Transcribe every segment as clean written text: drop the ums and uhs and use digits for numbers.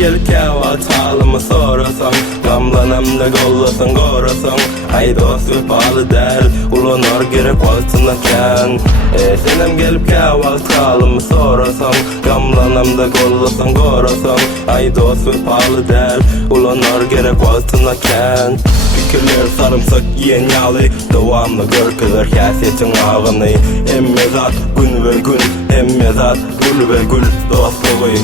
gelip kahvaltı Halymy sorasaň, gamlanamda gollasaň gorasaň. Ay dost Se.Fa'lı del, ulanar gerek wagtyna ken. Senem gelip kahvaltı Halymy sorasaň, gamlanamda gollasaň gorasaň. Ay dost Se.Fa'lı del, ulanar gerek wagtyna ken. Fikirler sarımsak yiyen ýaly, dowamly görkeler häsiýetiň agyny. Emme zat gün we gün, emme zat gül we gül dostlugy.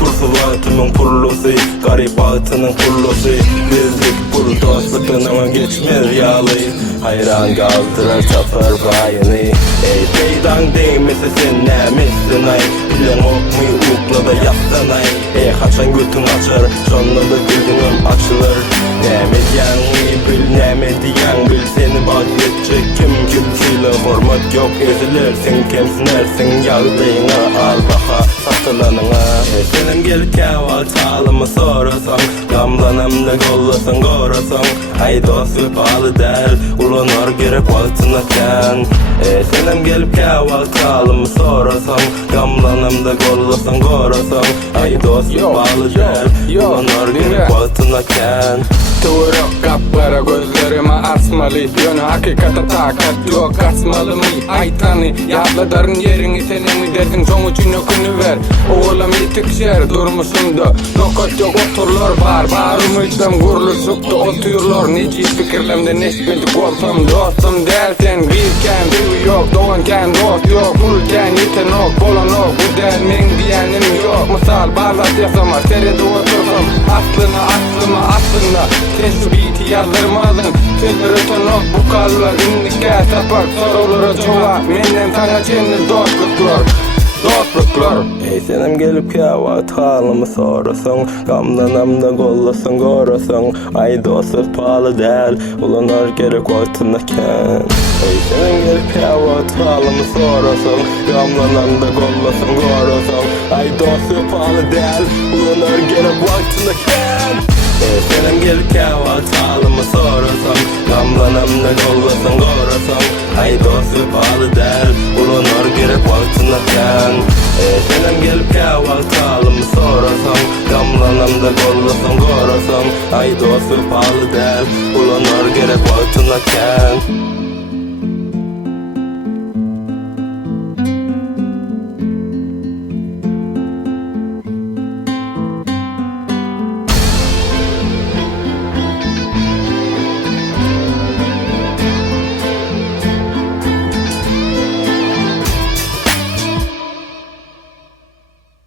Bursulwatymyň purlusy, garyp wagtynyň purlusy. Bizlik bu dostlugynyň geçmez ýaly. Hayran galdyrar çapar baýyny. Ey peýdaň deýmese sen nämesin ay? Bilen okmy uklada ýapdanay. Ey haçan götüň açar, şonda gözüňem açylar. Näme diýäňi bil, näme diýäň bil, seni bagletjek kim kimsile hormat ýok ezilersin, kemsinersin ýagdaýyňa al baha satylanyňa. Senem gelip kahvaltı Halymy sorasaň, gamlanamda gollasaň gorasaň. Ay dost Se.Fa'ly del, ulanar gerek wagtyna ken. Senem gelip kahvaltı Halymy sorasaň, gamlanamda gollasaň gorasaň. Ay dost Se.Fa'ly del, ulanar gerek wagtyna ken. Tuğrak kapkara gözlerime asmalı, yönü hakikata takat yok asmalı mı? Aytanı yabladarın yerini senin mi dersin, son için ökünü ver. Oğlam yetikşer durmuşumda, nokat yok oturlar var. Barımıydam gurlu suktu otuyurlar, neci fikirlemde neşmedi kolsam dostum dersen. Bilken biri yok, doğanken dost yok, bulken yeten ok, bolan ok. Bu der men diyenim yok, misal barlat yasamar, serede otursam. Aslına sen şu biti yazdırmadın, sözler öten ok bu kallar. İndike sapak sorulara çoğa, menden sana çenli dostluklar. Senem gelip kahvaltı Halymy sorasaň, gamlanamda gollasaň gorasaň. Ay dost Se.Fa'ly del, ulanar gerek wagtyna ken. Senem gelip kahvaltı Halymy sorasaň, gamlanamda gollasaň gorasaň. Ay dost Se.Fa'ly del, ulanar gerek wagtyna ken. Senem gelip kahvaltı Halymy sorasaň, gamlanamda gollasaň gorasaň. Ay dost Se.Fa'ly del, ulanar gerek wagtyna ken. Senem gelip kahvaltı Halymy sorasaň, gamlanamda gollasaň gorasaň. Ay dost Se.Fa'ly del, ulanar gerek wagtyna ken.